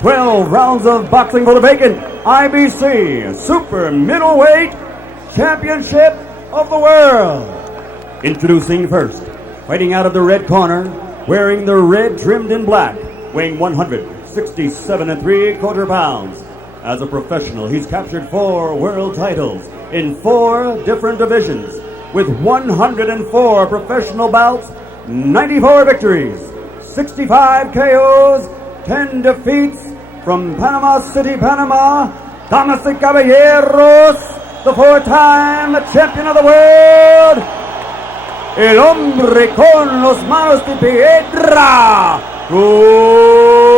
12 rounds of boxing for the vacant IBC Super Middleweight Championship of the World. Introducing first, fighting out of the red corner, wearing the red trimmed in black, weighing 167 3/4 pounds. As a professional, he's captured 4 world titles in 4 different divisions, with 104 professional bouts, 94 victories, 65 KOs, 10 defeats. From Panama City, Panama, Damas y Caballeros, the 4-time champion of the world, el hombre con los manos de piedra, Roberto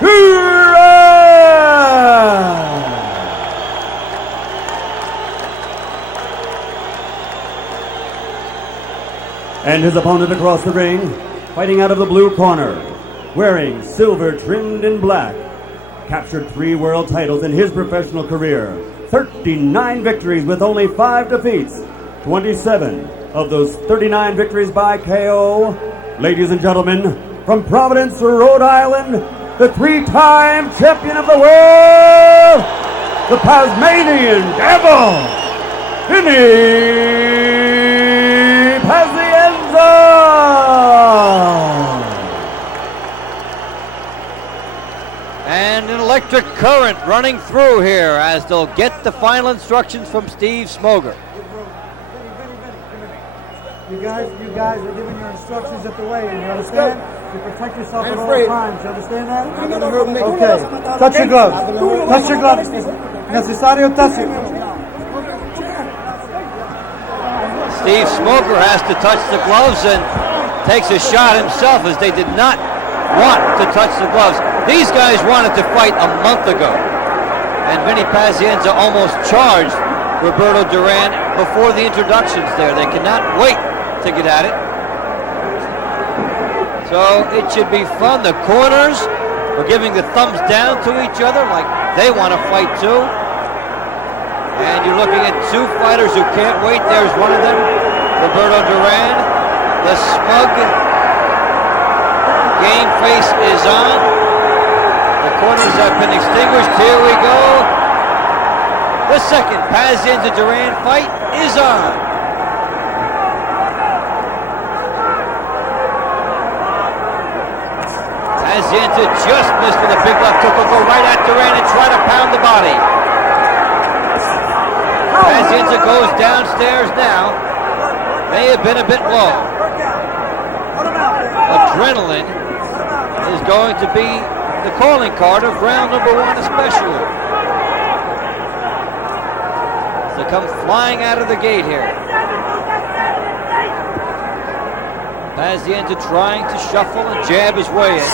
Duran. And his opponent across the ring, fighting out of the blue corner, wearing silver trimmed in black, captured 3 world titles in his professional career, 39 victories with only 5 defeats, 27 of those 39 victories by KO. Ladies and gentlemen, from Providence, Rhode Island, the 3-time champion of the world, the Tasmanian Devil, Vinny Pazienza. And an electric current running through here as they'll get the final instructions from Steve Smoger. You guys are giving your instructions at the weigh-in, you understand? You protect yourself at all times, you understand that? Okay, touch your gloves. Touch your gloves. Necesario touch it. Steve Smoger has to touch the gloves and takes a shot himself as they did not want to touch the gloves. These guys wanted to fight a month ago, and Vinny Pazienza almost charged Roberto Duran before the introductions there. They cannot wait to get at it. So it should be fun. The corners are giving the thumbs down to each other like they want to fight too. And you're looking at 2 fighters who can't wait. There's one of them, Roberto Duran. The smug game face is on. The corners have been extinguished. Here we go. The second Pazienza-Duran fight is on. Pazienza just missed with a big left hook. Will go right at Duran and try to pound the body. Pazienza goes downstairs now. May have been a bit low. Adrenaline is going to be the calling card of round number 1 especially. They come flying out of the gate here. Pazienza trying to shuffle and jab his way in.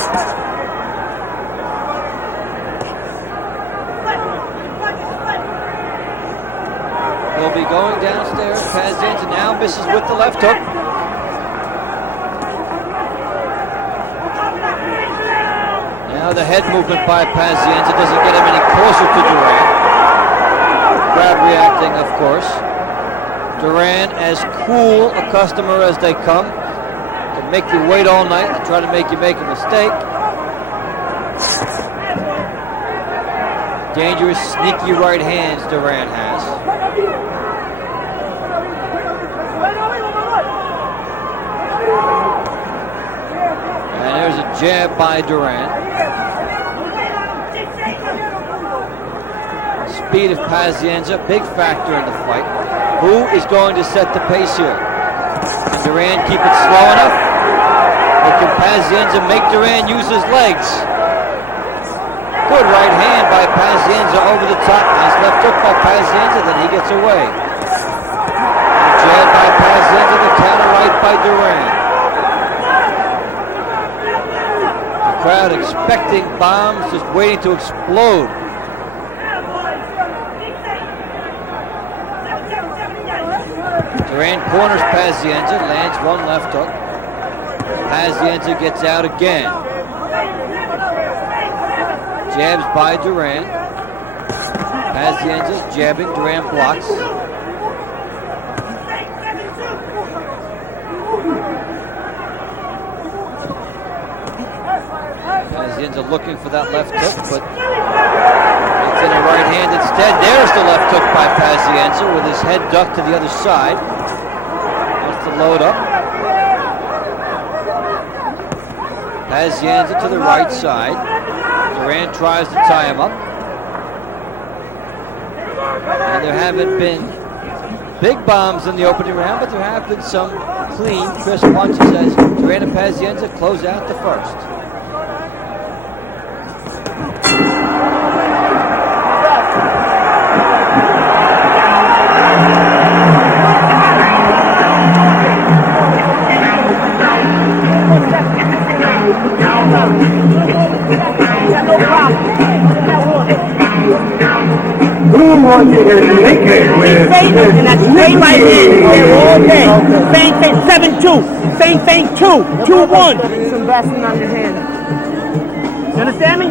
He'll be going downstairs. Pazienza now misses with the left hook. Now the head movement by Pazienza doesn't get him any closer to Duran. Crowd reacting, of course. Duran, as cool a customer as they come, can make you wait all night and try to make you make a mistake. Dangerous, sneaky right hands Duran has. And there's a jab by Duran. Speed of Pazienza, big factor in the fight. Who is going to set the pace here? Can Duran keep it slow enough? Or can Pazienza make Duran use his legs? Good right hand by Pazienza over the top. Nice left hook by Pazienza, then he gets away. And jab by Pazienza, the counter right by Duran. The crowd expecting bombs, just waiting to explode. Duran corners Pazienza, lands 1 left hook. Pazienza gets out again. Jabs by Duran. Pazienza's jabbing, Duran blocks. Pazienza looking for that left hook, but it's in a right hand instead. There's the left hook by Pazienza with his head ducked to the other side. Wants to load up. Pazienza to the right side. Duran tries to tie him up. And there haven't been big bombs in the opening round, but there have been some clean, crisp punches as Duran and Pazienza close out the first. Who wants to get naked with and that's straight right hand. All day. Bang, bang, 7-2. Bang, bang, 2-1. Some batsman on your hand. You understand me?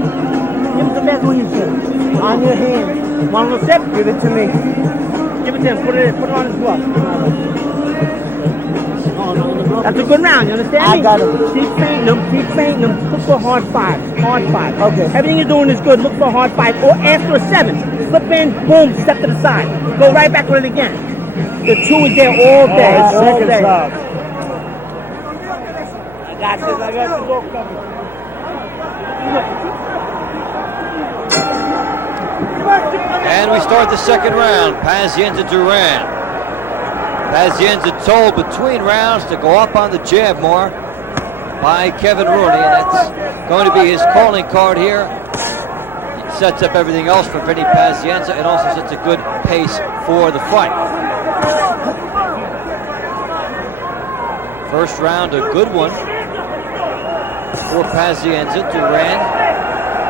Give me some batsman on your hand. On your hand. Want a little sip? Give it to me. Give it to him. Put it on his glove. That's a good round, you understand me? I got him. Keep fainting them. Look for hard five. Okay. Everything you're doing is good. Look for hard five. Or after a 7. Slip in, boom, step to the side. Go right back with it again. The 2 is there all day. All day. I got this all covered. And we start the second round. Pazienza Duran. Pazienza told between rounds to go up on the jab more by Kevin Rooney, and that's going to be his calling card here. It sets up everything else for Vinny Pazienza. It also sets a good pace for the fight. First round, a good one for Pazienza. Duran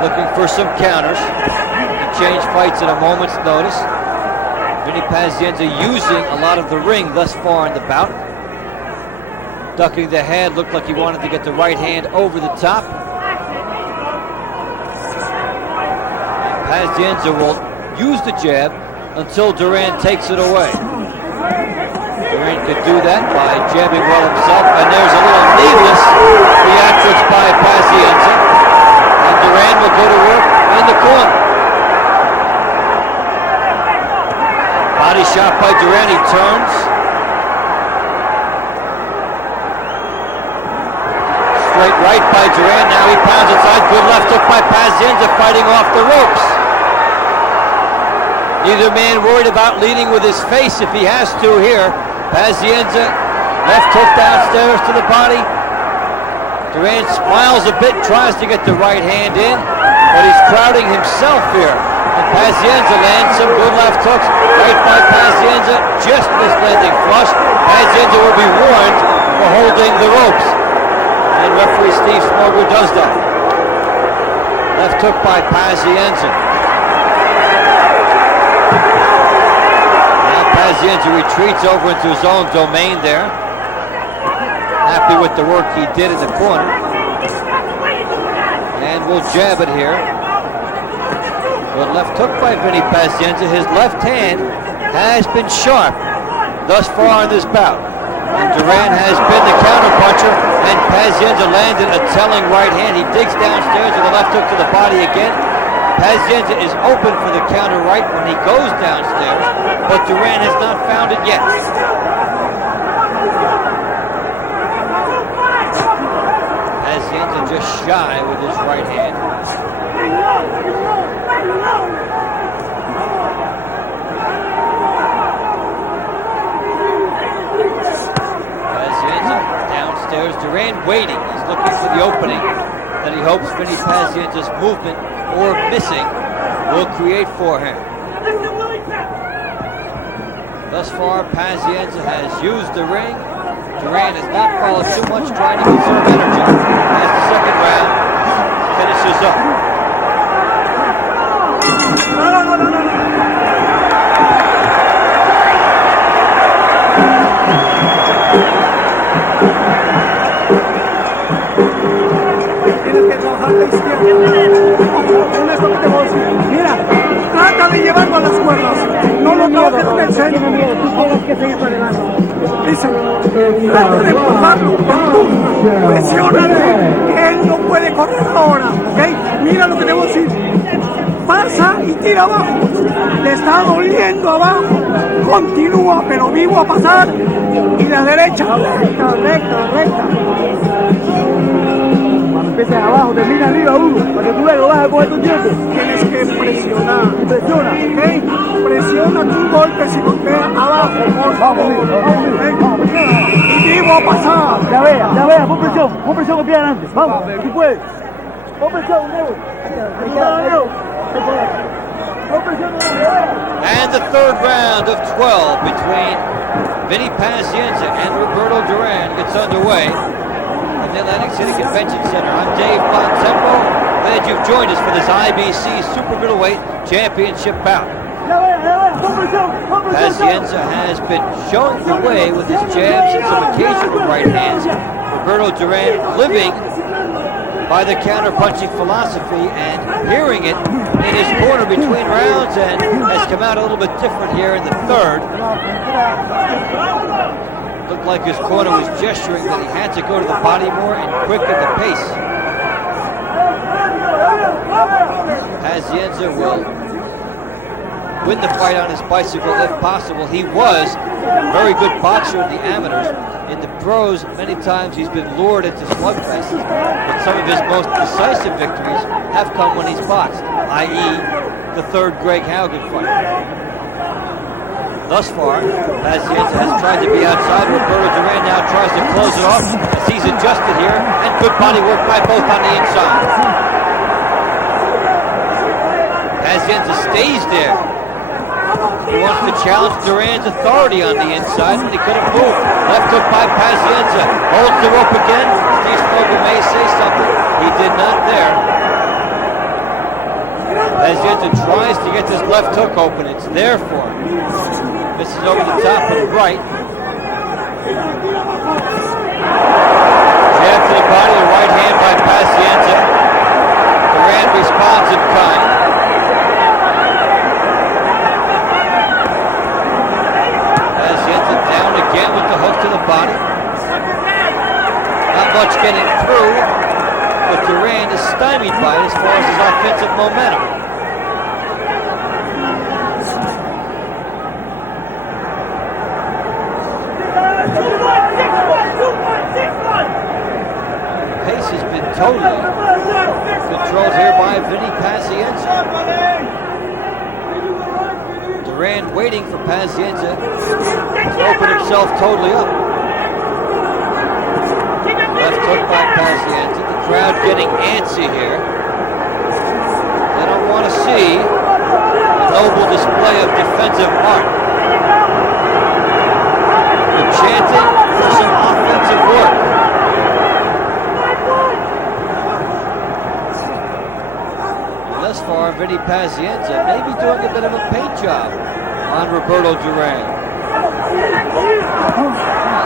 looking for some counters. He changed fights at a moment's notice. Vinny Pazienza using a lot of the ring thus far in the bout. Ducking the head, looked like he wanted to get the right hand over the top. Pazienza will use the jab until Duran takes it away. Duran could do that by jabbing well himself, and there's a little needless theatrics by Pazienza. And Duran will go to work in the corner. Body shot by Duran, he turns. Straight right by Duran, now he pounds inside. Good left hook by Pazienza, fighting off the ropes. Neither man worried about leading with his face if he has to here. Pazienza, left hook downstairs to the body. Duran smiles a bit, tries to get the right hand in, but he's crowding himself here. And Pazienza lands some good left hooks. Right by Pazienza, just missed landing flush. Pazienza will be warned for holding the ropes. And referee Steve Smoger does that. Left hook by Pazienza. Now Pazienza retreats over into his own domain there. Happy with the work he did in the corner. And we'll jab it here. Good left hook by Vinny Pazienza. His left hand has been sharp thus far in this bout. And Duran has been the counterpuncher, and Pazienza landed a telling right hand. He digs downstairs with a left hook to the body again. Pazienza is open for the counter right when he goes downstairs, but Duran has not found it yet. Pazienza just shy with his right hand. Pazienza downstairs. Duran waiting. He's looking for the opening that he hopes Vinny Pazienza's movement or missing will create for him. Thus far, Pazienza has used the ring. Duran has not followed too much, trying to conserve energy as the second round finishes up. Mira, trata de llevarlo a las cuerdas. No lo toques en serio. Tú tienes que seguir para adelante. Dice, trata de empujarlo. Presiónale. Él no puede correr ahora. ¿Ok? Mira lo que debo decir. Pasa y tira abajo. Le está doliendo abajo. Continúa, pero vivo a pasar. Y la derecha. Recta, recta, recta. Cuando empieces abajo, termina arriba uno, para que tú luego bajes con estos dientes. Tienes que presionar. Presiona. ¿Ok? Presiona tu golpe si golpea abajo, por favor. ¿Ok? Y vivo a pasar. Ya vea, pon presión con el pie adelante. Vamos, tú puedes. Pon presión, Leo. Pon presión, And the third round of 12 between Vinny Pazienza and Roberto Duran gets underway from the Atlantic City Convention Center. I'm Dave Bontempo. Glad you've joined us for this IBC Super Middleweight Championship bout. Pazienza has been showing the way with his jabs and some occasional right hands. Roberto Duran living by the counter-punching philosophy and hearing it in his corner between rounds, and has come out a little bit different here in the third. Looked like his corner was gesturing that he had to go to the body more and quicken the pace. Pazienza will win the fight on his bicycle if possible. He was a very good boxer in the amateurs. In the pros, many times he's been lured into slugfests, but some of his most decisive victories have come when he's boxed, i.e. the third Greg Haugen fight. Thus far, Pazienza has tried to be outside. Roberto Duran now tries to close it off as he's adjusted here, and good body work by both on the inside. Pazienza stays there. He wants to challenge Duran's authority on the inside, and he couldn't move. Left hook by Pazienza. Holds the rope again. Steve Smoger may say something. He did not there. Pazienza tries to get this left hook open. It's there for him. Misses over the top of the right. Jab to the body, the right hand by Pazienza. Duran responds in kind. Again with the hook to the body. Not much getting through, but Duran is stymied by it as far as his offensive momentum. Pace has been totally controlled here by Vinny Pazienza. Duran waiting for Pazienza to open himself totally up. Left hook by Pazienza. The crowd getting antsy here. They don't want to see a noble display of defensive art. They're chanting for some offensive work. Thus far, Vinny Pazienza may be doing a bit of a paint job on Roberto Duran.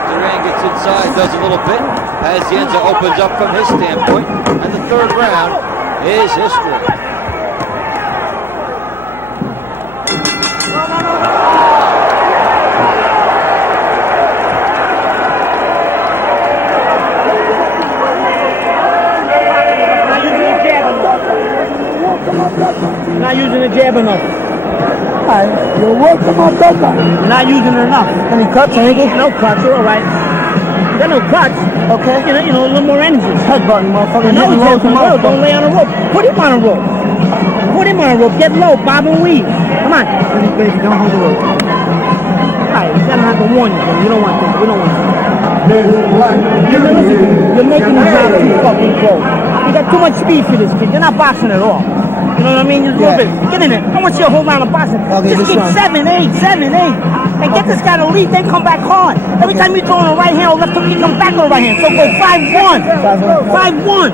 Duran gets inside, does a little bit. Pazienza opens up from his standpoint, and the third round is history. Not using the jab enough. You're working on that. Not using it enough. Any cuts, Angle? No cuts, you're all right. You got no cuts. Okay. You know, a little more energy. Headbutting, motherfucker. No, don't lay on a rope. Put him on a rope. Put him on a rope. Get low, bob and weave. Come on. Baby, don't hold the rope. All right, you gotta have to warn you. You don't want that. We don't want that. You're making him job too fucking close. You got too much speed for this kid. You're not boxing at all. You know what I mean? Just a little bit. Get in there. I want you to hold on to boxing. Okay, just keep 7-8, 7-8. And get this guy to lead, then come back hard. Every time you throw on a right hand or left hook, you come back on the right hand. So go 5-1. 5-1.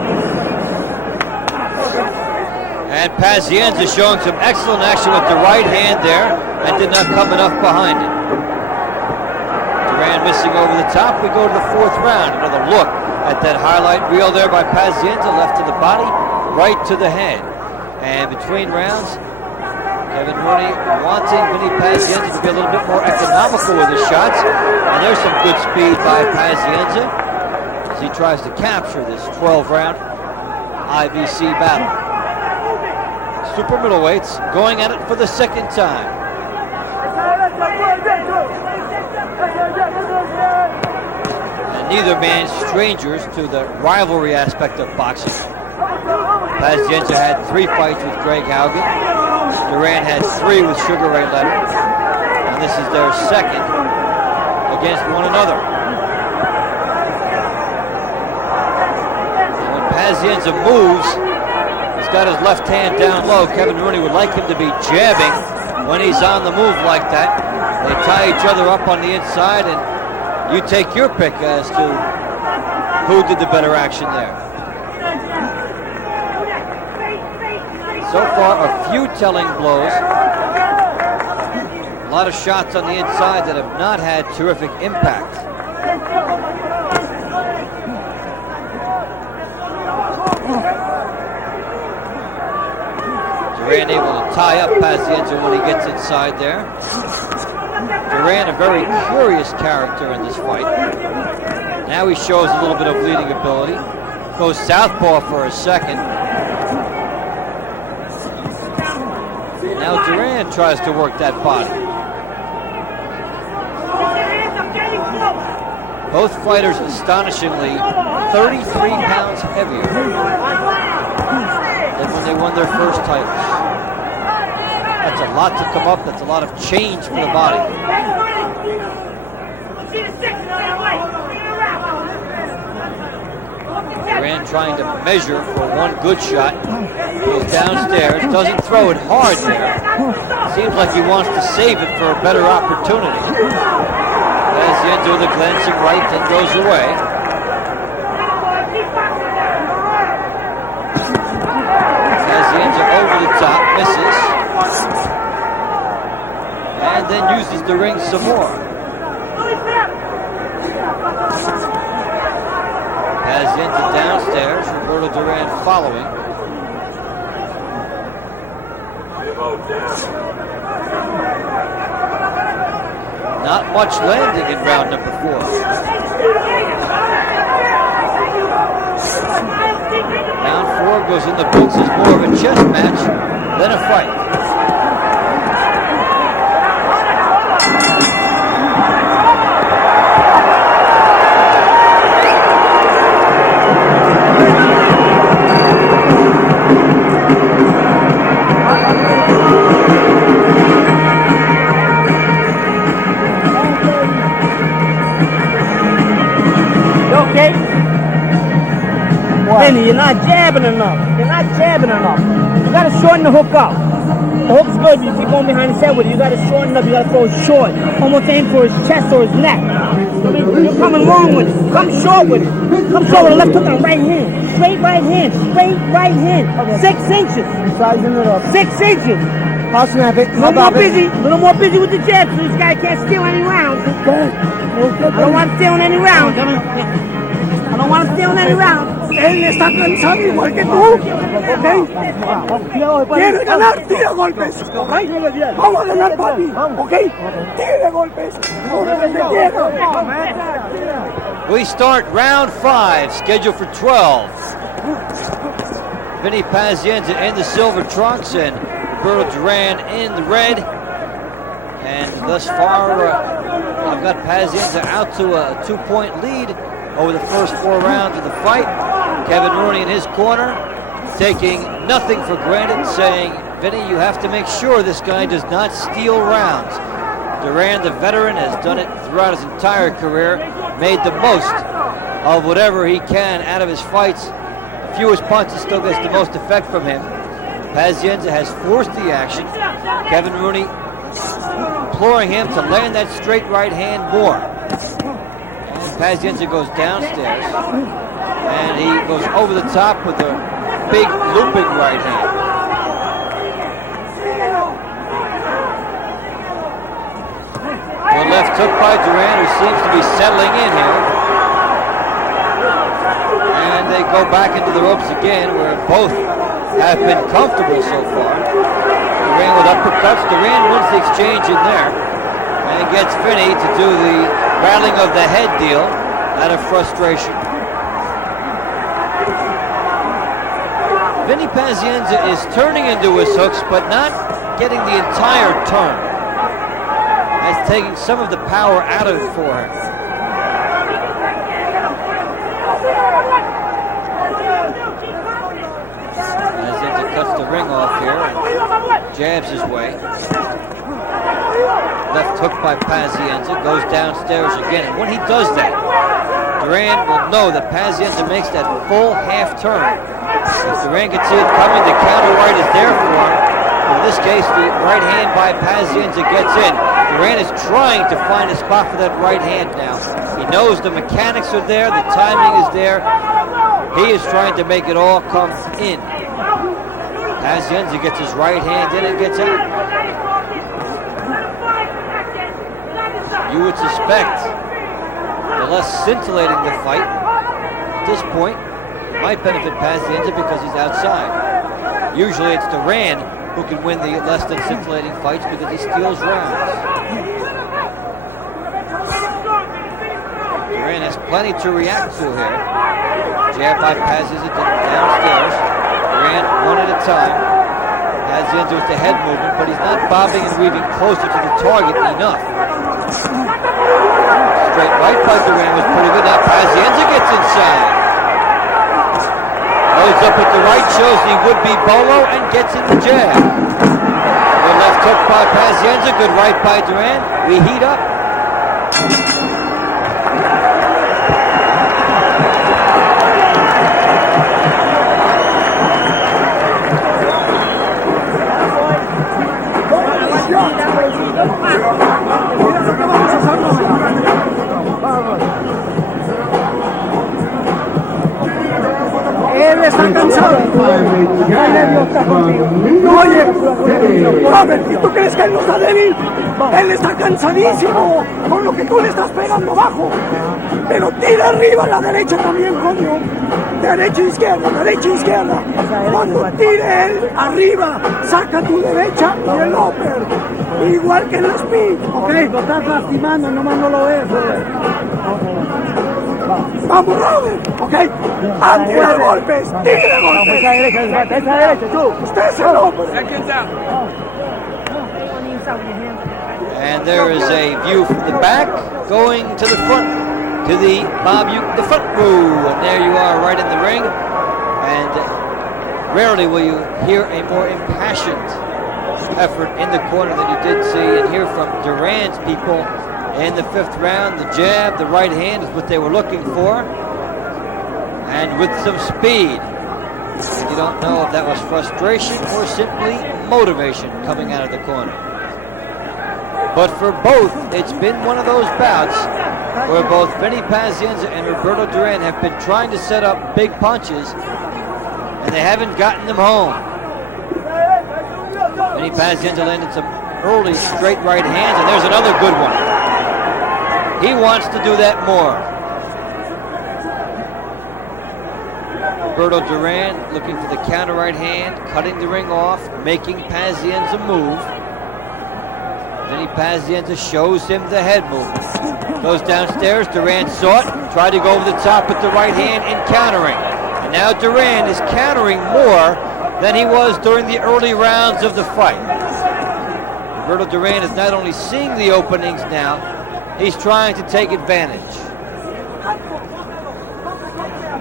And Pazienza showing some excellent action with the right hand there, and did not come enough behind it. Duran missing over the top. We go to the fourth round. Another look at that highlight reel there by Pazienza. Left to the body, right to the head. And between rounds, Kevin Rooney wanting Vinny Pazienza to be a little bit more economical with his shots. And there's some good speed by Pazienza as he tries to capture this 12-round IBC battle. Super middleweights going at it for the second time. And neither man strangers to the rivalry aspect of boxing. Pazienza had 3 fights with Greg Haugen. Duran had 3 with Sugar Ray Leonard. And this is their second against one another. And when Pazienza moves, he's got his left hand down low. Kevin Rooney would like him to be jabbing when he's on the move like that. They tie each other up on the inside, and you take your pick as to who did the better action there. So far, a few telling blows. A lot of shots on the inside that have not had terrific impact. Duran able to tie up Pazienza when he gets inside there. Duran, a very curious character in this fight. Now he shows a little bit of leading ability. Goes southpaw for a second. Now Duran tries to work that body. Both fighters astonishingly 33 pounds heavier than when they won their first titles. That's a lot to come up. That's a lot of change for the body. Duran trying to measure for one good shot. Goes downstairs, doesn't throw it hard there. Seems like he wants to save it for a better opportunity. Pazienza with a glancing right, then goes away. Pazienza over the top, misses. And then uses the ring some more. Pazienza downstairs, Roberto Duran following. Not much landing in round number 4. Round 4 goes in the books as more of a chess match than a fight. Vinny, you're not jabbing enough. You're not jabbing enough. You gotta shorten the hook up. The hook's good, but you keep going behind his head with it. You gotta shorten up, you gotta throw it short. Almost aim for his chest or his neck. I mean, you're coming long with it. Come short with it. Come short with a left hook on right hand. Straight right hand. Straight right hand. 6 inches. Sizing it up. 6 inches. I'll snap it. A little more busy with the jab, so this guy can't steal any rounds. I don't want him stealing any rounds. I don't want him stealing any rounds. Él está cansado igual que tú, ¿ok? Quiere ganar, tira golpes, ¿ok? Vamos a ganar, papi, ¿ok? Tira golpes, We start round 5, scheduled for 12. Vinny Pazienza in the silver trunks and Roberto Duran in the red. And thus far, I've got Pazienza out to a 2-point lead over the first 4 rounds of the fight. Kevin Rooney in his corner, taking nothing for granted, saying, Vinny, you have to make sure this guy does not steal rounds. Duran, the veteran, has done it throughout his entire career, made the most of whatever he can out of his fights. The fewest punches still gets the most effect from him. Pazienza has forced the action. Kevin Rooney imploring him to land that straight right hand more. And Pazienza goes downstairs. And he goes over the top with a big looping right hand. The left hook by Duran, who seems to be settling in here. And they go back into the ropes again, where both have been comfortable so far. Duran with uppercuts. Duran wins the exchange in there and gets Vinny to do the rattling of the head deal out of frustration. Vinny Pazienza is turning into his hooks, but not getting the entire turn. That's taking some of the power out of it for him. Pazienza cuts the ring off here and jabs his way. Left hook by Pazienza, goes downstairs again, and when he does that, Duran will know that Pazienza makes that full half turn. If Duran can see it coming, the counter right is there for him. In this case, the right hand by Pazienza gets in. Duran is trying to find a spot for that right hand now. He knows the mechanics are there, the timing is there. He is trying to make it all come in. Pazienza gets his right hand in and gets out. You would suspect the less scintillating the fight at this point might benefit Pazienza because he's outside. Usually it's Duran who can win the less than scintillating fights because he steals rounds. Duran has plenty to react to here. Jab by Pazienza downstairs. Duran one at a time. Pazienza with the head movement, but he's not bobbing and weaving closer to the target enough. Straight right by Duran was pretty good. Now Pazienza gets inside. Loads up with the right, shows the would-be bolo, and gets in the jab. Good left hook by Pazienza, good right by Duran. We heat up. Él está cansado. Oye, Robert, ¿tú crees que él no está débil? Él está cansadísimo con lo que tú le estás pegando abajo. Pero tira arriba a la derecha también, coño. Derecha, izquierda, derecha, izquierda. Cuando tire él arriba, saca tu derecha y el upper. Igual que en la speed. Ok, lo estás lastimando, nomás no lo ves, Robert. Vamos, Robert, ok. Tira golpes, tira golpes. Esa derecha, tú. Usted es el hombre. And there is a view from the back going to the front, to the the front row. And there you are right in the ring. And rarely will you hear a more impassioned effort in the corner than you did see and hear from Duran's people. In the fifth round, the jab, the right hand is what they were looking for. And with some speed. And you don't know if that was frustration or simply motivation coming out of the corner. But for both, it's been one of those bouts where both Vinny Pazienza and Roberto Duran have been trying to set up big punches, and they haven't gotten them home. Vinny Pazienza landed some early straight right hands, and there's another good one. He wants to do that more. Roberto Duran looking for the counter right hand, cutting the ring off, making Pazienza move. Vinny Pazienza shows him the head movement. Goes downstairs, Duran saw it, tried to go over the top with the right hand in countering. And now Duran is countering more than he was during the early rounds of the fight. Roberto Duran is not only seeing the openings now, he's trying to take advantage.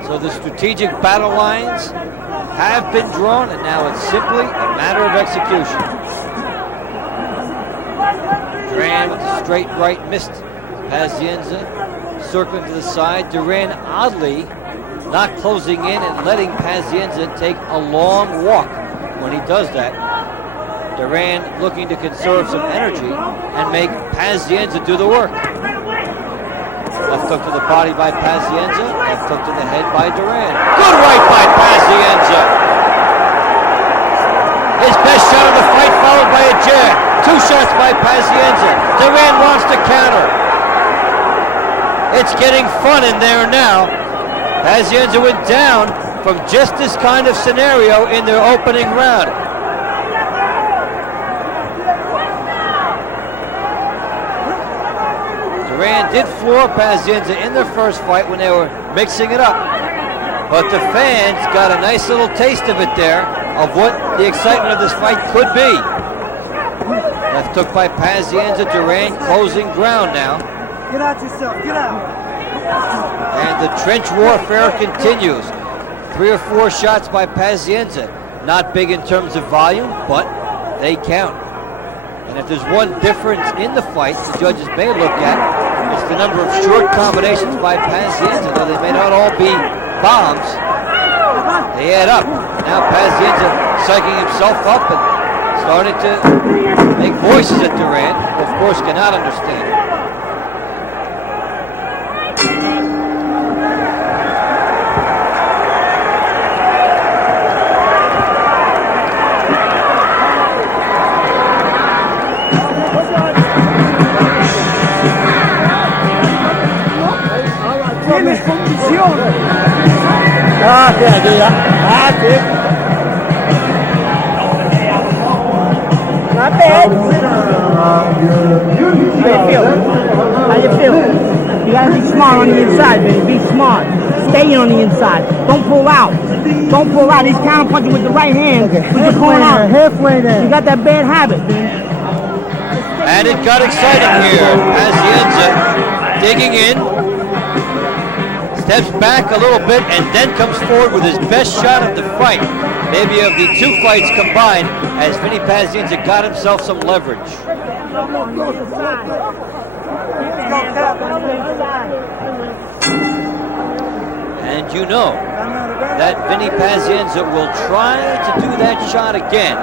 So the strategic battle lines have been drawn, and now it's simply a matter of execution. Duran with the straight right missed. Pazienza circling to the side. Duran oddly not closing in and letting Pazienza take a long walk when he does that. Duran looking to conserve some energy and make Pazienza do the work. Left hook to the body by Pazienza. Left hook to the head by Duran. Good right by Pazienza. His best shot of the fight followed by a jab. Two shots by Pazienza. Duran wants to counter. It's getting fun in there now. Pazienza went down from just this kind of scenario in their opening round. Duran did floor Pazienza in their first fight when they were mixing it up. But the fans got a nice little taste of it there, of what the excitement of this fight could be. Left hook by Pazienza, Duran closing ground now. Get out yourself, get out. And the trench warfare continues. 3 or 4 shots by Pazienza. Not big in terms of volume, but they count. And if there's one difference in the fight the judges may look at, it's the number of short combinations by Pazienza. Though they may not all be bombs, they add up. Now Pazienza psyching himself up and starting to make voices at Duran, who of course cannot understand it. Tienes condición. Not bad. How you feel? You gotta be smart on the inside, baby. Be smart. Stay on the inside. Don't pull out. Don't pull out. He's counter punching with the right hand. Okay. You're pulling out. Halfway there. You got that bad habit. And it got exciting here. Pazienza digging in. Steps back a little bit and then comes forward with his best shot of the fight. Maybe of the 2 fights combined, as Vinny Pazienza got himself some leverage. And you know that Vinny Pazienza will try to do that shot again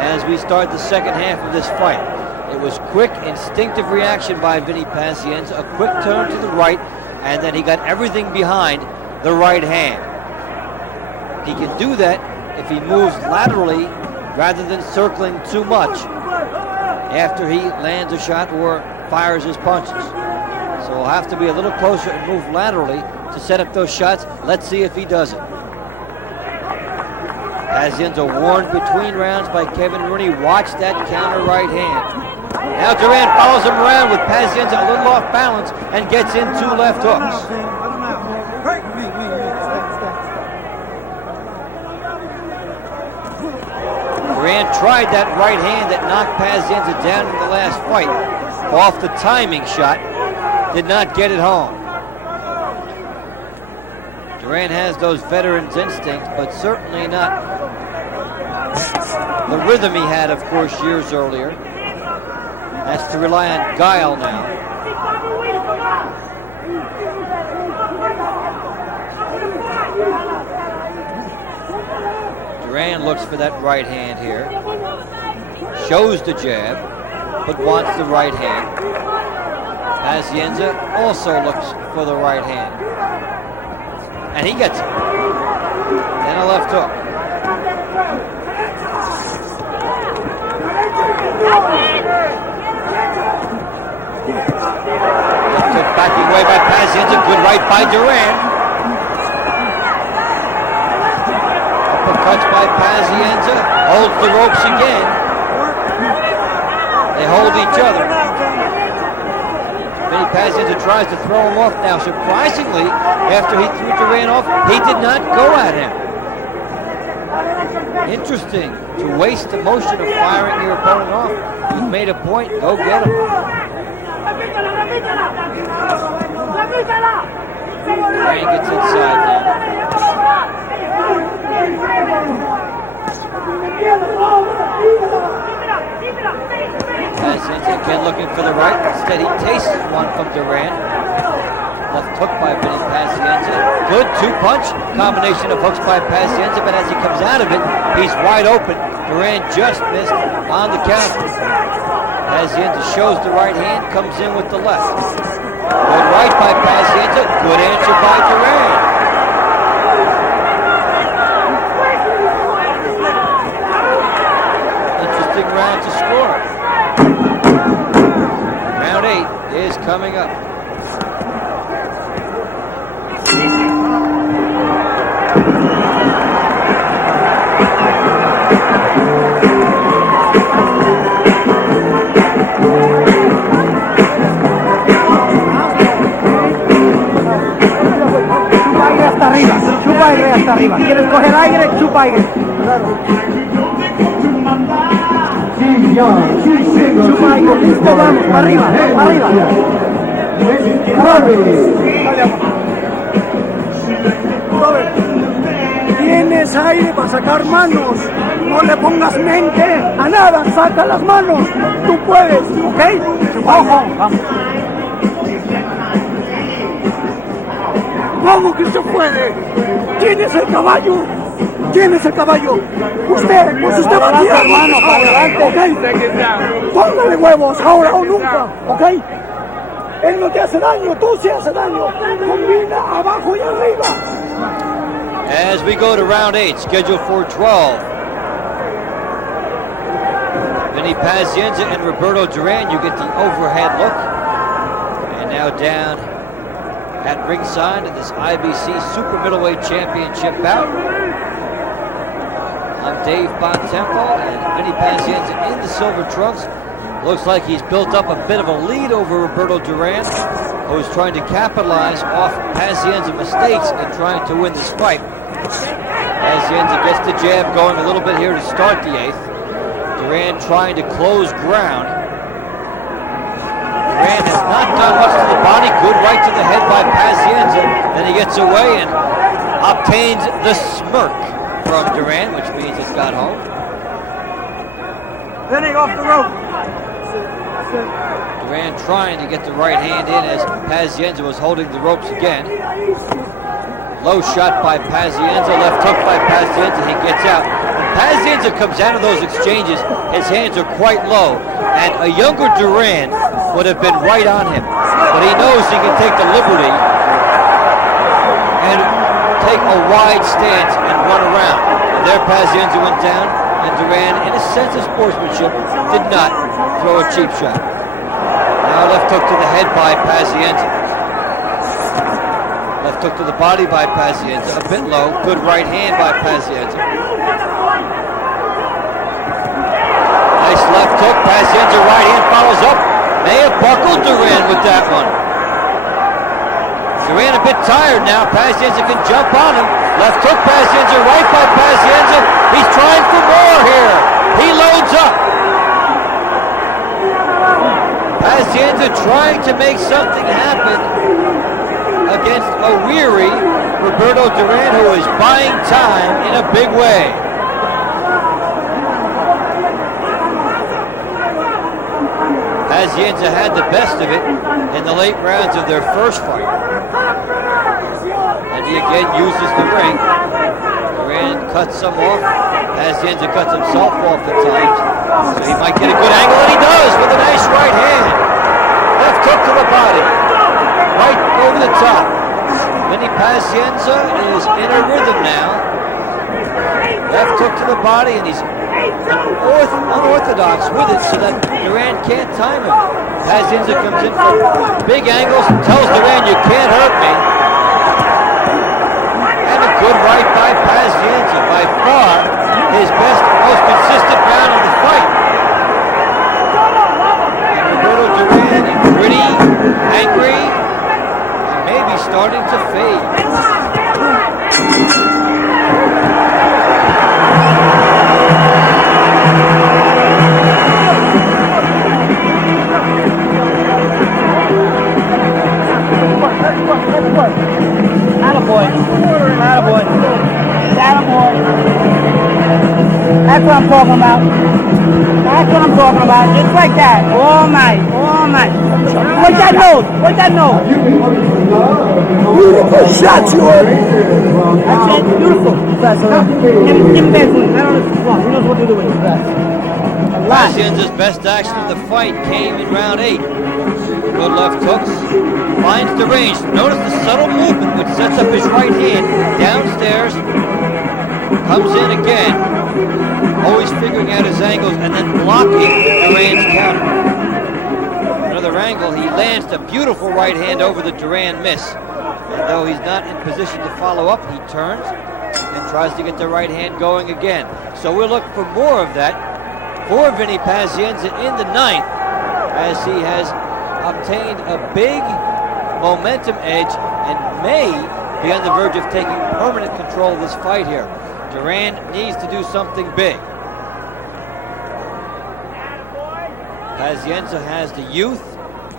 as we start the second half of this fight. It was quick, instinctive reaction by Vinny Pazienza, a quick turn to the right, and then he got everything behind the right hand. He can do that if he moves laterally rather than circling too much after he lands a shot or fires his punches. So he'll have to be a little closer and move laterally to set up those shots. Let's see if he does it. Pazienza warned between rounds by Kevin Rooney, watch that counter right hand. Now Duran follows him around with Pazienza a little off balance and gets in 2 left hooks. Duran tried that right hand that knocked Pazienza down in the last fight. Off the timing shot, did not get it home. Duran has those veteran's instincts, but certainly not the rhythm he had, of course, years earlier. Has to rely on guile now. Duran looks for that right hand here. Shows the jab, but wants the right hand. Pazienza also looks for the right hand. And he gets it. Then a left hook. Took backing away by Pazienza. Good right by Duran. Uppercuts by Pazienza. Holds the ropes again. They hold each other. Vinny Pazienza tries to throw him off now. Surprisingly, after he threw Duran off, he did not go at him. Interesting to waste the motion of firing your opponent off. You've made a point. Go get him. Duran gets inside now. Pazienza again looking for the right. Instead, he tastes one from Duran. Left hook by Vinny Pazienza. Good 2-punch combination of hooks by Pazienza, but as he comes out of it, he's wide open. Duran just missed on the counter. Pazienza shows the right hand, comes in with the left. Good right by Pazienza. Good answer by Duran. Interesting round to score. Round 8 is coming up. aire hasta arriba. ¿Quieres coger aire? Chupa aire. Chupa aire. Listo, vamos. Para arriba. Para arriba. Tienes aire para sacar manos. No le pongas mente a nada. Saca las manos. Tú puedes, ¿ok? Ojo. ¿Cómo que se puede? ¿Quién es el caballo? ¿Quién es el caballo? Usted, pues usted va a tirar manos para adelante, ¿ok? Póngale huevos, ahora o nunca, ¿ok? Él no te hace daño, tú sí hace daño. Combina abajo y arriba. As we go to round 8, scheduled for 12. Vinny Pazienza and Roberto Duran, you get the overhead look. And now down at ringside in this IBC Super Middleweight Championship bout. I'm Dave Bontempo, and Vinny Pazienza in the silver trunks. Looks like he's built up a bit of a lead over Roberto Duran, who's trying to capitalize off Pazienza's mistakes in trying to win this fight. Pazienza gets the jab going a little bit here to start the 8th. Duran trying to close ground. Duran has not done much to the body. Good right to the head by Pazienza. Then he gets away and obtains the smirk from Duran, which means it's got home. Vinny off the rope. Duran trying to get the right hand in as Pazienza was holding the ropes again. Low shot by Pazienza, left hook by Pazienza, he gets out. When Pazienza comes out of those exchanges, his hands are quite low, and a younger Duran would have been right on him. But he knows he can take the liberty and take a wide stance and run around. And there Pazienza went down, and Duran, in a sense of sportsmanship, did not throw a cheap shot. Now left hook to the head by Pazienza. Left hook to the body by Pazienza, a bit low. Good right hand by Pazienza. Nice left hook. Pazienza right hand follows up. May have buckled Duran with that one. Duran a bit tired now. Pazienza can jump on him. Left hook, Pazienza right by Pazienza. He's trying for more here. He loads up. Pazienza trying to make something happen against a weary Roberto Duran, who is buying time in a big way. Pazienza had the best of it in the late rounds of their first fight. And he again uses the ring. Duran cuts some off. Pazienza cuts himself off at times. So he might get a good angle, and he does with a nice right hand. Left hook to the body. Right over the top. Vinny Pazienza is in a rhythm now. Left hook to the body, and he's unorthodox with it so that Duran can't time him. Pazienza comes in for big angles and tells Duran, you can't hurt me. And a good right by Pazienza. By far his best, most consistent round of the fight. And Roberto Duran, gritty, angry, maybe starting to fade. Attaboy. Attaboy. Attaboy. That's what I'm talking about. That's what I'm talking about. Just like that. All night. All night. What's that nose? What's that nose? Beautiful shots, you heard. That's it. Beautiful. Give him back one. I don't know. He knows what to do with it. Pazienza's best action of the fight came in round 8. Good left hooks. Finds the range. Notice the subtle movement which sets up his right hand downstairs. Comes in again. Always figuring out his angles and then blocking Duran's counter. Another angle. He lands a beautiful right hand over the Duran miss. And though he's not in position to follow up, he turns and tries to get the right hand going again. So we'll look for more of that for Vinny Pazienza in the 9th, as he has obtained a big momentum edge and may be on the verge of taking permanent control of this fight here. Duran needs to do something big. Pazienza has the youth,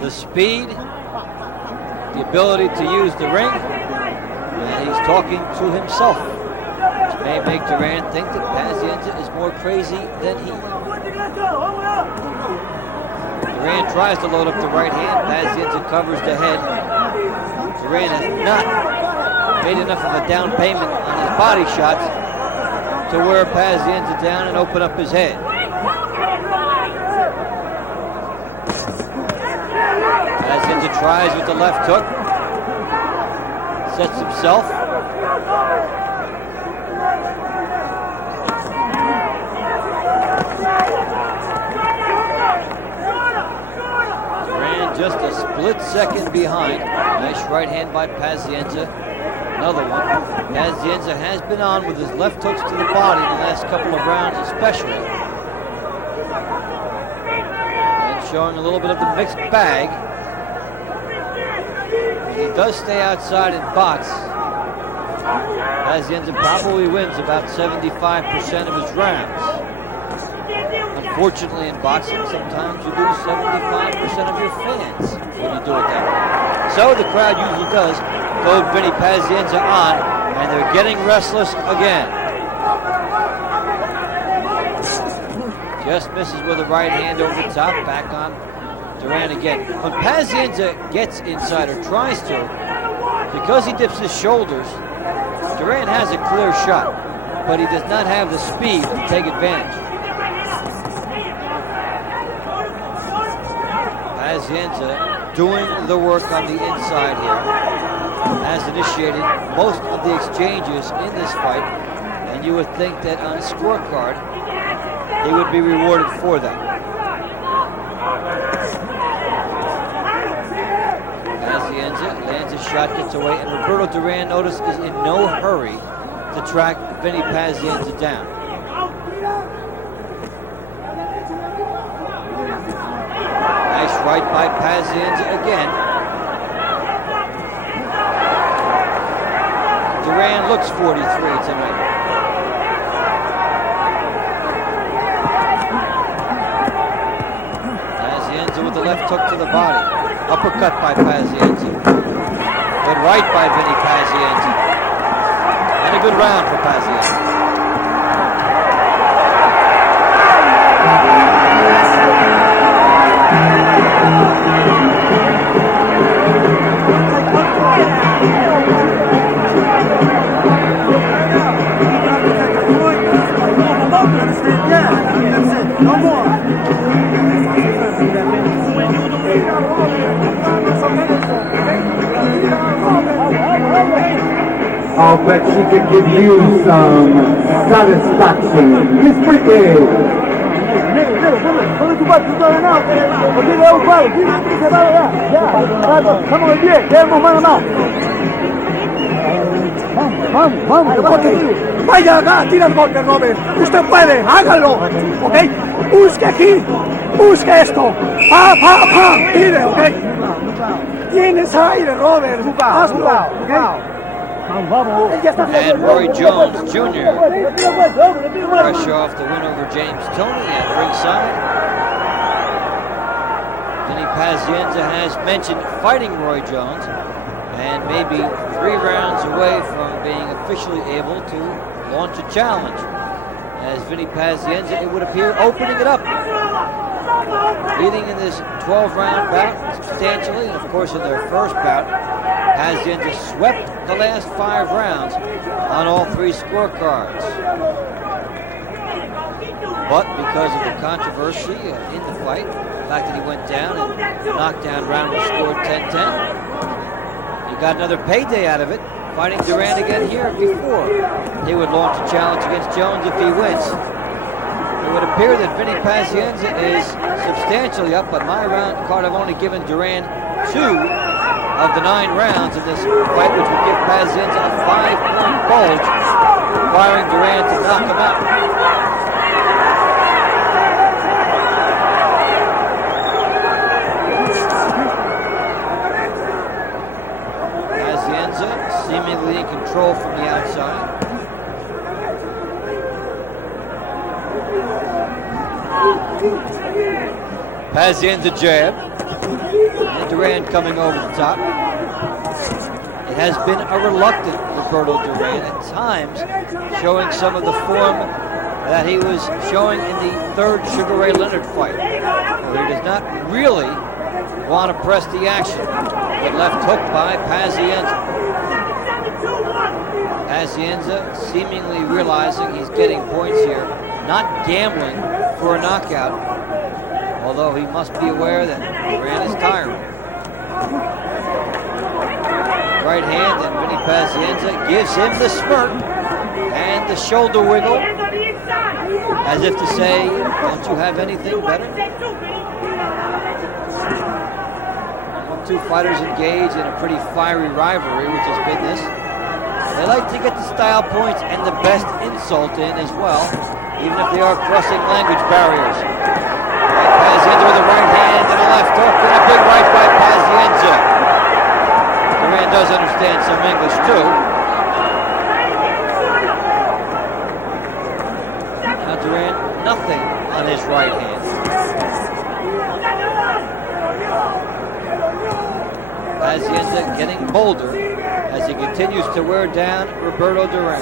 the speed, the ability to use the ring, and he's talking to himself, which may make Duran think that Pazienza is more crazy than he. Duran tries to load up the right hand. Pazienza covers the head. Duran has not made enough of a down payment on his body shots to wear Pazienza down and open up his head. Pazienza tries with the left hook. Sets himself. Duran just a split second behind. Nice right hand by Pazienza. Another one. Pazienza has been on with his left hooks to the body in the last couple of rounds especially. And showing a little bit of the mixed bag. He does stay outside and box. Pazienza probably wins about 75% of his rounds. Unfortunately, in boxing, sometimes you lose 75% of your fans when you do it that way. So the crowd usually does go Vinny Pazienza on, and they're getting restless again. Just misses with a right hand over the top, back on Duran again. When Pazienza gets inside or tries to, because he dips his shoulders, Duran has a clear shot, but he does not have the speed to take advantage. Pazienza doing the work on the inside here, has initiated most of the exchanges in this fight, and you would think that on a scorecard, he would be rewarded for that. Pazienza lands a shot, gets away, and Roberto Duran, notice, is in no hurry to track Vinny Pazienza down. Nice right by Pazienza again. Duran looks 43 tonight. Pazienza with the left hook to the body. Uppercut by Pazienza. Good right by Vinny Pazienza. And a good round for Pazienza. No more. I'll bet she could give you some satisfaction. Miss Bricky. Okay. Vaya acá, tira el golpe, Robert. Usted puede, hágalo. ¿Ok? Busque aquí. Busque esto. Pa, pa, pa. Tire, ¿ok? Tienes aire, Robert. Hazlo. ¿Ok? And Roy Jones Jr. fresh off the win over James Toney at ringside. Vinny Pazienza has mentioned fighting Roy Jones, and maybe 3 rounds away from being officially able to launch a challenge. As Vinny Pazienza, it would appear, opening it up. Leading in this 12-round bout substantially, and of course in their first bout, Pazienza swept the last 5 rounds on all 3 scorecards. But because of the controversy in the fight, the fact that he went down and the knockdown round was scored 10-10, he got another payday out of it, fighting Duran again here before he would launch a challenge against Jones if he wins. It would appear that Vinny Pazienza is substantially up, but my round card I've only given Duran 2 of the 9 rounds in this fight, which would give Pazienza a 5-point bulge, requiring Duran to knock him out. Pazienza seemingly Pazienza jab. And Duran coming over the top. It has been a reluctant Roberto Duran at times, showing some of the form that he was showing in the third Sugar Ray Leonard fight, where he does not really want to press the action. But left hook by Pazienza. Pazienza seemingly realizing he's getting points here, not gambling for a knockout, although he must be aware that Duran is tiring. Right hand, and Vinny Pazienza gives him the smirk and the shoulder wiggle, as if to say, don't you have anything better? Two fighters engage in a pretty fiery rivalry, which has been this. They like to get the style points and the best insult in as well, even if they are crossing language barriers. Pazienza with a right hand and a left hook and a big right by Pazienza. Duran does understand some English too. Now Duran, nothing on his right hand. Pazienza getting bolder as he continues to wear down Roberto Duran.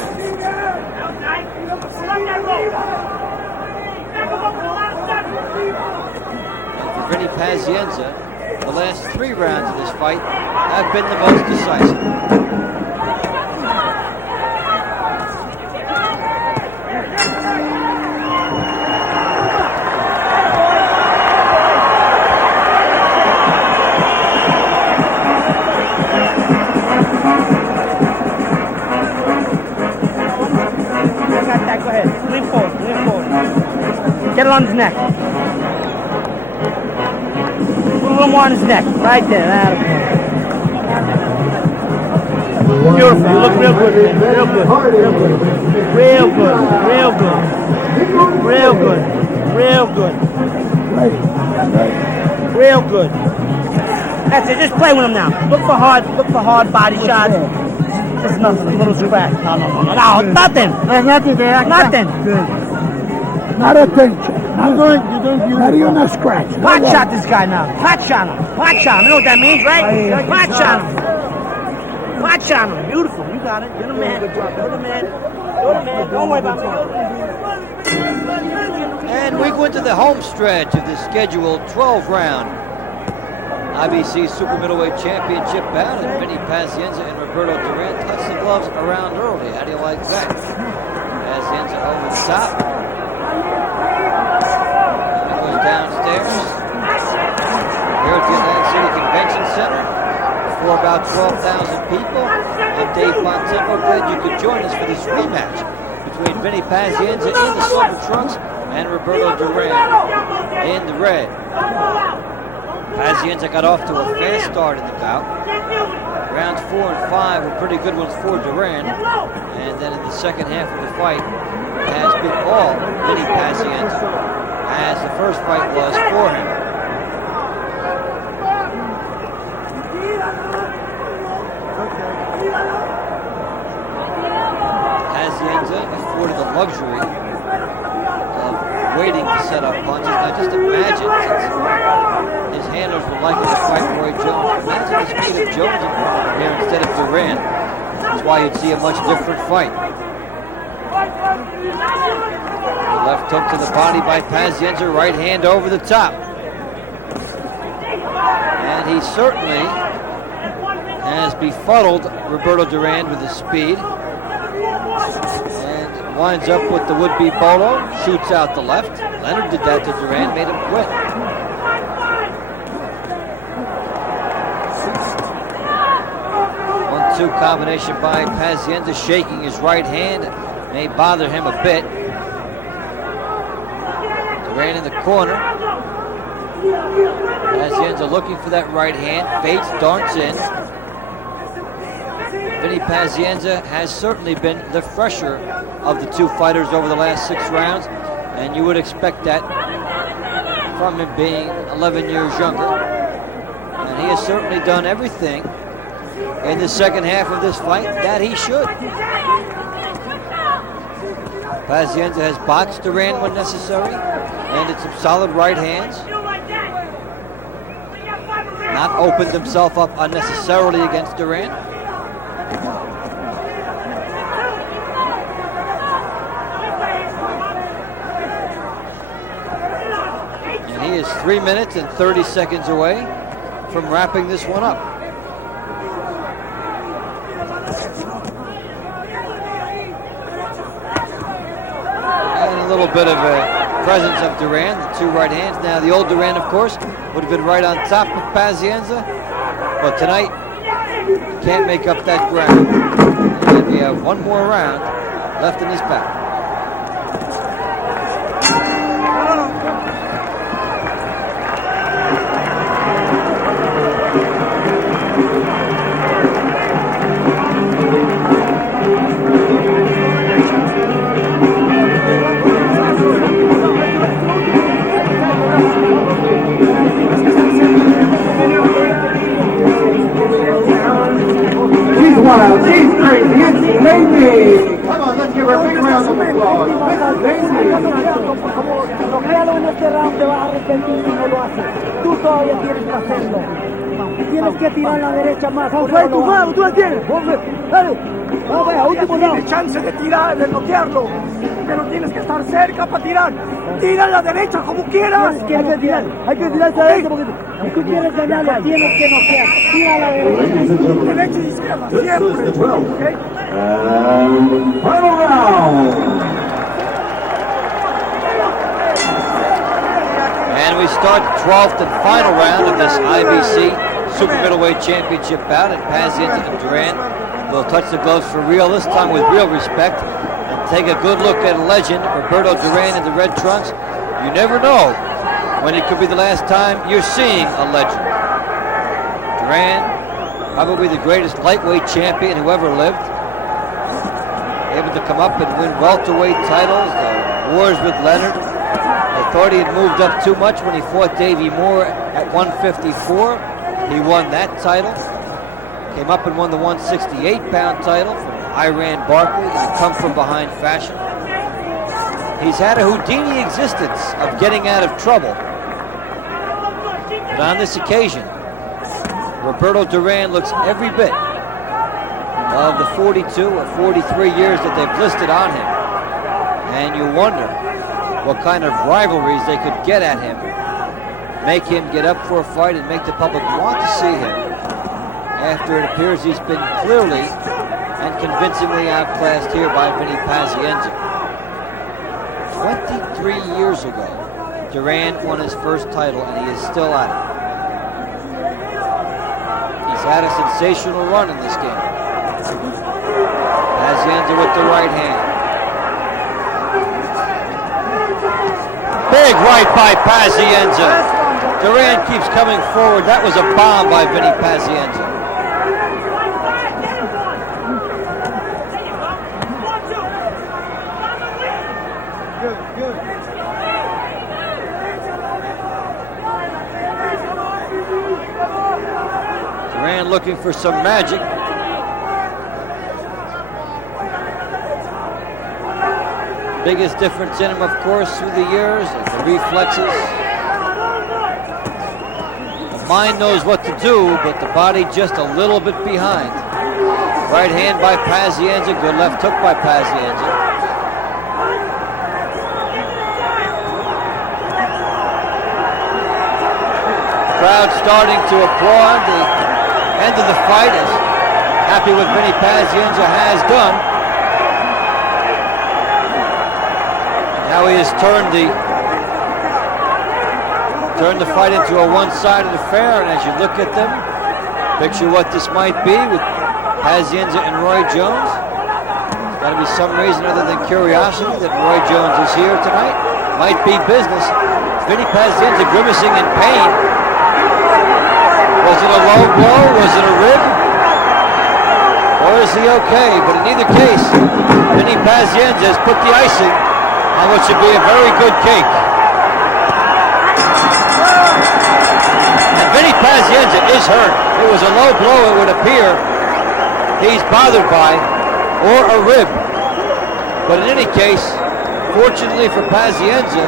And for Vinny Pazienza, the last 3 rounds of this fight have been the most decisive. Go ahead. Lean forward. Get it on his neck. Put a little more on his neck. Right there. Beautiful. You look real good, man. Real good. That's it. Just play with him now. Look for hard body shots. Just nothing. A little scratch. No, nothing. There's nothing there. Nothing. Good. Not a pinch. You're doing beautiful. Not even a scratch. Pot shot this guy now. Pot shot him. You know what that means, right? Pot shot him. Beautiful. You got it. You're the man. Don't worry about me. And we go into the home stretch of the scheduled 12-round IBC Super Middleweight Championship bout, and Vinny Pazienza and Roberto Duran touch the gloves around early. How do you like that? Pazienza over the top. And it goes downstairs. Here at the Atlantic City Convention Center, before about 12,000 people. I'm Dave Fontempo. Glad you could join us for this rematch between Vinny Pazienza in the silver trunks and Roberto Duran in the red. Pazienza got off to a fast start in the bout. Rounds 4 and 5 were pretty good ones for Duran. And then in the second half of the fight, it has been all Vinny Pazienza, as the first fight was for him. Pazienza afforded the luxury of waiting to set up punches. Now just imagine, his handlers would like him to fight Roy Jones. Imagine the speed of Jones in front of him here instead of Duran. That's why you'd see a much different fight. The left hook to the body by Pazienza, right hand over the top. And he certainly has befuddled Roberto Duran with his speed. And winds up with the would-be bolo, shoots out the left. Leonard did that to Duran, made him quit. 1-2 combination by Pazienza, shaking his right hand. May bother him a bit. Duran in the corner. Pazienza looking for that right hand. Bates darts in. Vinny Pazienza has certainly been the fresher of the two fighters over the last 6 rounds, and you would expect that from him being 11 years younger. And he has certainly done everything in the second half of this fight that he should. Pazienza has boxed Duran when necessary, landed some solid right hands. Not opened himself up unnecessarily against Duran. And he is 3 minutes and 30 seconds away from wrapping this one up. And a little bit of a presence of Duran, the two right hands. Now the old Duran, of course, would have been right on top of Pazienza, but tonight can't make up that ground. And we have one more round left in this battle. Wild, she's crazy, it's Mamie! Come on, let's give her a big round of applause. Mrs. Mamie! Créalo en este round, te vas a arrepentir si no lo haces. Tú todavía tienes que hacerlo. Tienes que tirar la derecha más. Tú la tienes. Dale. Vamos, último round. Tienes chance de tirar, de noquearlo. Pero tienes que estar cerca para tirar. Tira la derecha como quieras. Hay que tirar a la derecha porque si tú quieres ganarlo, tienes que noquear. Tira a la derecha. Derecha y izquierda, siempre. ¿Okay? Final round! And we start the 12th and final round of this IBC Super Middleweight Championship bout, and Pazienza and Duran will touch the gloves for real, this time with real respect, and take a good look at a legend, Roberto Duran in the red trunks. You never know when it could be the last time you're seeing a legend. Duran, probably the greatest lightweight champion who ever lived, able to come up and win welterweight titles, the wars with Leonard. I thought he had moved up too much when he fought Davey Moore at 154. He won that title. Came up and won the 168-pound title from Iran Barkley in a come-from-behind fashion. He's had a Houdini existence of getting out of trouble. But on this occasion, Roberto Duran looks every bit of the 42 or 43 years that they've listed on him. And you wonder what kind of rivalries they could get at him, make him get up for a fight and make the public want to see him, after it appears he's been clearly and convincingly outclassed here by Vinny Pazienza. 23 years ago, Duran won his first title and he is still at it. He's had a sensational run in this game. Pazienza with the right hand. Big right by Pazienza. Duran keeps coming forward. That was a bomb by Vinny Pazienza. Duran looking for some magic. Biggest difference in him, of course, through the years, the reflexes. The mind knows what to do, but the body just a little bit behind. Right hand by Pazienza, good left hook by Pazienza. Crowd starting to applaud the end of the fight, as happy with Vinny Pazienza has done. Now he has turned the fight into a one-sided affair, and as you look at them, picture what this might be with Pazienza and Roy Jones. There's got to be some reason other than curiosity that Roy Jones is here tonight. Might be business. Vinny Pazienza grimacing in pain. Was it a low blow? Was it a rib? Or is he okay? But in either case, Vinny Pazienza has put the icing on what should be a very good cake. And Vinny Pazienza is hurt. It was a low blow, it would appear. He's bothered by, or a rib. But in any case, Fortunately for Pazienza,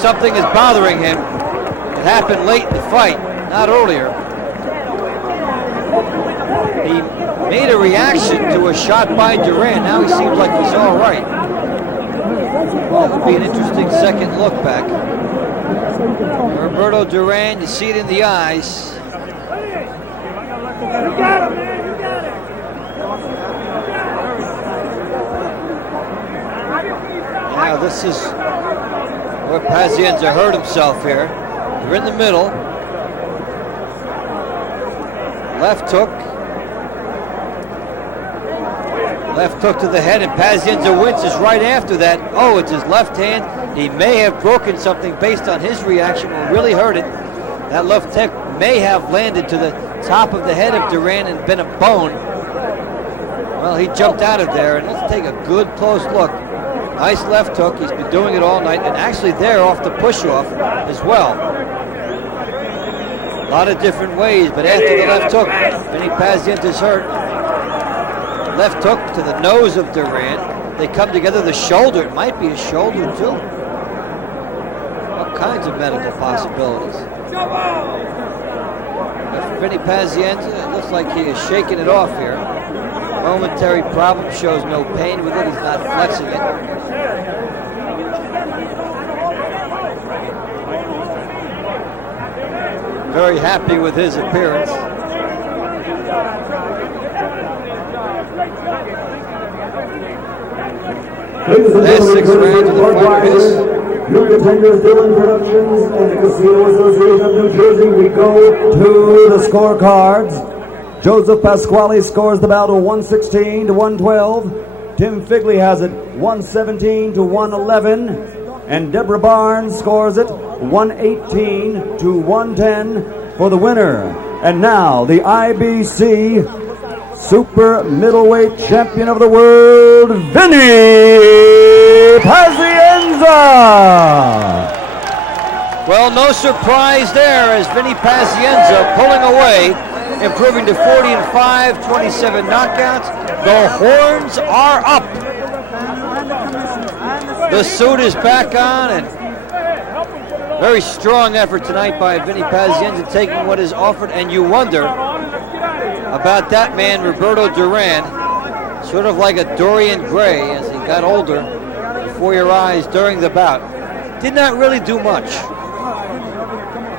something is bothering him. It happened late in the fight, not earlier. He made a reaction to a shot by Duran. Now he seems like he's all right. That would be an interesting second look back. Roberto Duran, you see it in the eyes. Now this is where Pazienza hurt himself here. They're in the middle. Left hook. Left hook to the head, and Pazienza winces right after that. Oh, it's his left hand. He may have broken something based on his reaction. Will really hurt it. That left hook may have landed to the top of the head of Duran and been a bone. Well, he jumped out of there, and let's take a good close look. Nice left hook. He's been doing it all night, and actually there off the push-off as well. A lot of different ways, but after the left hook, Vinny Pazienza's hurt. Left hook to the nose of Duran. They come together. The shoulder, it might be a shoulder too. All kinds of medical possibilities. For Vinny Pazienza, it looks like he is shaking it off here. Momentary problem, shows no pain with it. He's not flexing it. Very happy with his appearance. Last 6 rounds of the fight is. Your contenders, Dylan Productions and the Casino Association of New Jersey. We go To the scorecards. Joseph Pasquale scores the bout 116 to 112. Tim Figley has it 117 to 111. And Deborah Barnes scores it 118 to 110 for the winner. And now the IBC Super Middleweight Champion of the World, Vinny Pazienza. Well, no surprise there as Vinny Pazienza pulling away, improving to 40-5, 27 knockouts. The horns are up. The suit is back on, and very strong effort tonight by Vinny Pazienza, taking what is offered, and you wonder about that man, Roberto Duran, sort of like a Dorian Gray as he got older before your eyes during the bout. Did not really do much.